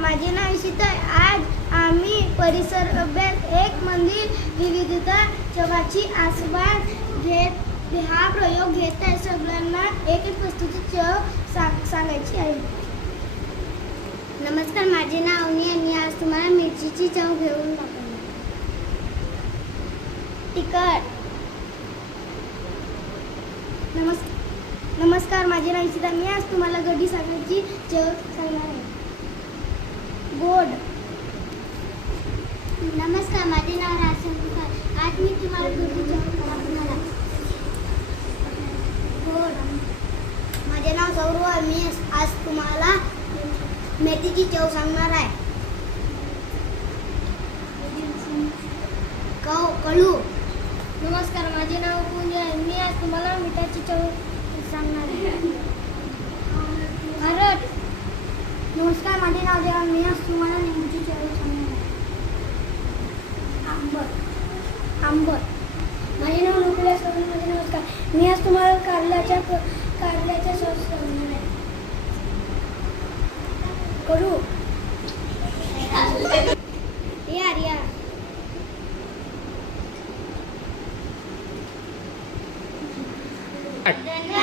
माझे नाव इशिता आहे. आज आम्ही परिसर अभ्यास एक मधील विविधता चवाची आस्वाद घेत हा प्रयोग घेत आहे. सगळ्यांना एक एक वस्तूची चव सांगायची आहे. नमस्कार, माझे नाव अवनी आहे. मी आज तुम्हाला मिरचीची चव घेऊन दाखवणार. तिखट. नमस्कार, माझे नाव इशिता. मी आज तुम्हाला गड्डी साखरेची चव सांगणार आहे. गोड. नमस्कार, माझे नाव राजशंकर. आज मी तुम्हाला गड्डी चव सांगणार आहे. गोड. माझे नाव सौरव आहे. मी आज तुम्हाला मेथीची चव सांगणार आहे. कडू. नमस्कार, माझे नाव पूजा आहे. मी आज तुम्हाला मिठाची चव सांगणार आहे. खारट. नमस्कार, माझे नाव देवा. मी आज तुम्हाला लिंबूची चव सांगणार आहे. आंबट. माझे नाव नुकल्या सोडून. माझे नमस्कार, मी आज तुम्हाला कारल्याच्या सॉस सांगणार आहे. कडू. यार धन्यवाद.